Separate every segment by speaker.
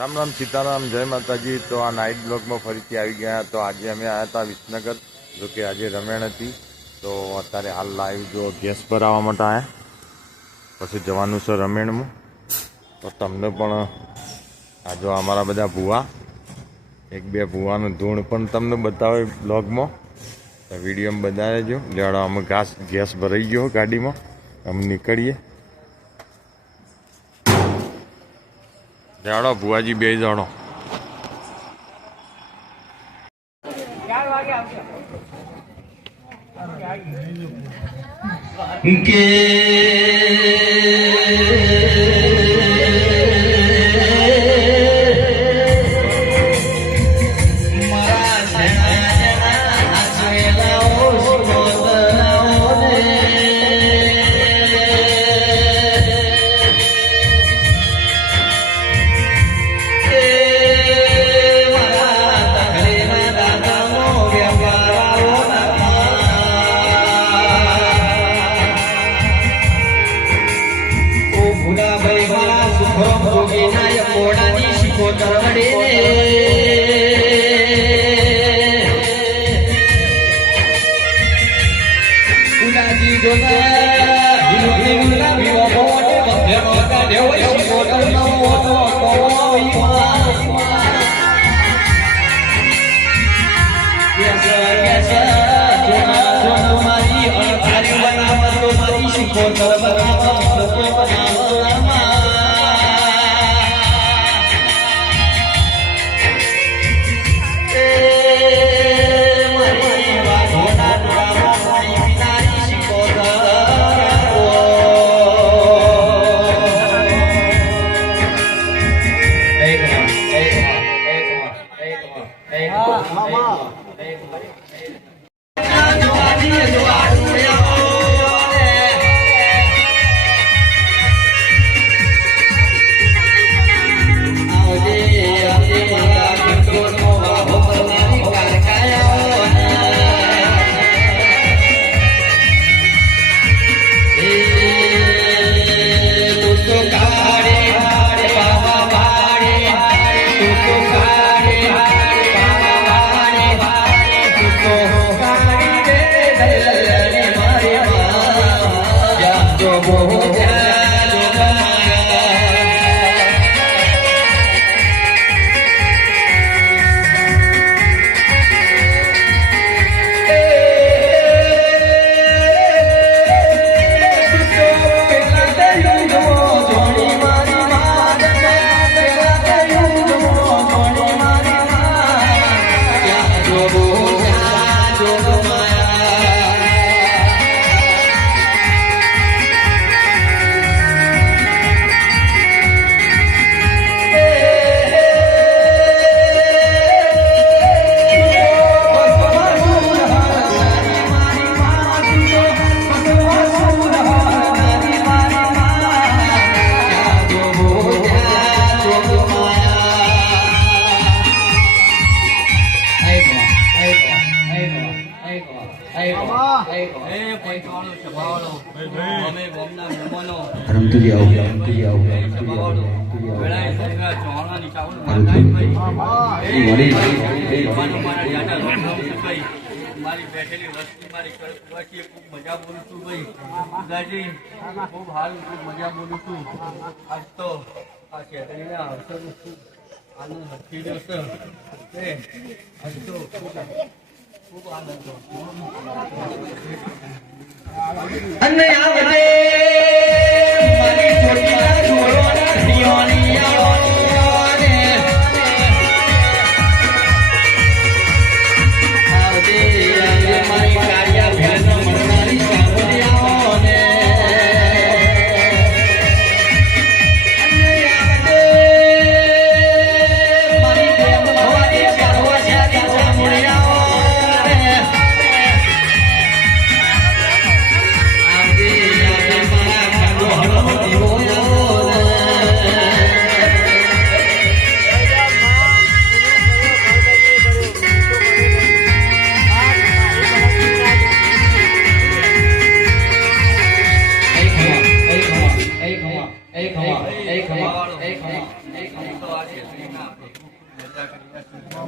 Speaker 1: રામ રામ સીતારામ, જય માતાજી. તો આ નાઇટ બ્લોગમાં ફરીથી આવી ગયા. તો આજે અમે આવ્યા હતા વિસનગર, જો કે આજે રમેણ હતી. તો અત્યારે હાલ લાઈવ જો ગેસ ભરાવવા માટે આવ્યા પછી જવાનું છે રમેણમાં. તો તમને પણ આ જો અમારા બધા ભૂવા, એક બે ભૂવાનું ધૂણ પણ તમને બતાવે બ્લોગમાં વિડીયોમાં બતાવે જો લેવાડો અમે ઘાસ ગેસ ભરાઈ ગયો ગાડીમાં. અમે નીકળીએ. જાડો ભુવાજી બે જાડો
Speaker 2: રમતુજી આવો રમતુજી આવો રમતુજી આવો રમતુજી આવો
Speaker 3: મારી બેઠેલી વસ્તુ મારી કરવાથી ખૂબ મજા બોલું છું ભાઈ. દાદાજી ખૂબ હાલ ખૂબ મજા બોલું છું. આજ તો આ ચેતરીના અવસર ખૂબ આનંદ હકી રહ્યો છે. તે આજ તો ખૂબ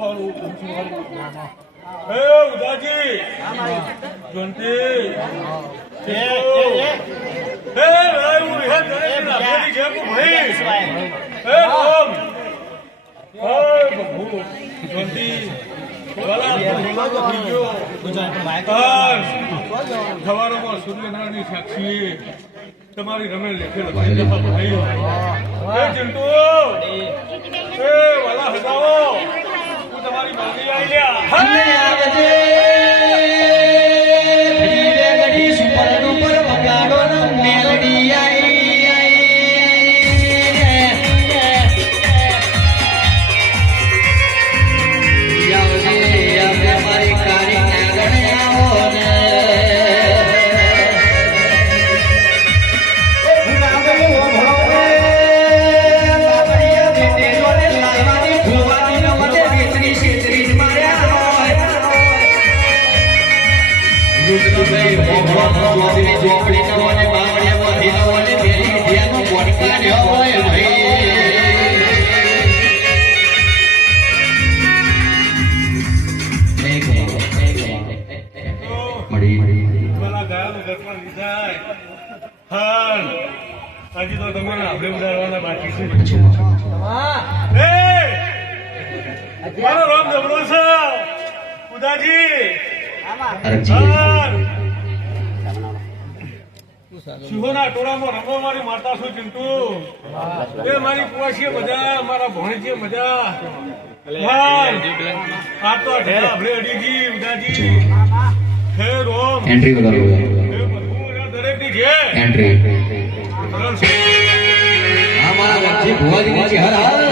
Speaker 4: ખવાનું હે. ઉદાજી જંતી હે રાયુ હે દરેના મેરી છે કો ભાઈ હે રામ હે બહુ જંતી સૂર્યનારાયણની સાક્ષી. તમારી રમે લેખે લખાઈ ભાઈ ચિંટુ. એ. વાલા હટાવો
Speaker 2: આપણે
Speaker 4: ઉડાડવાના બાકી છે. મારો રામ જબરો છે. ઉદાજી સિંહોના ટોળામાં રમો મારી મારતા છું ચિંટુ? એ મારી કુવાસીએ મજા મારા ભણેજીએ મજા. આ તો ઢેલા ભલે અડીજી ઉદાજી હે રોમ.
Speaker 2: એન્ટ્રી વધારો
Speaker 4: હે છે
Speaker 2: એન્ટ્રી મારા વચ્ચે હર ચહેરા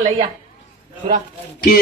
Speaker 5: બે જણા લઈ જા
Speaker 2: કે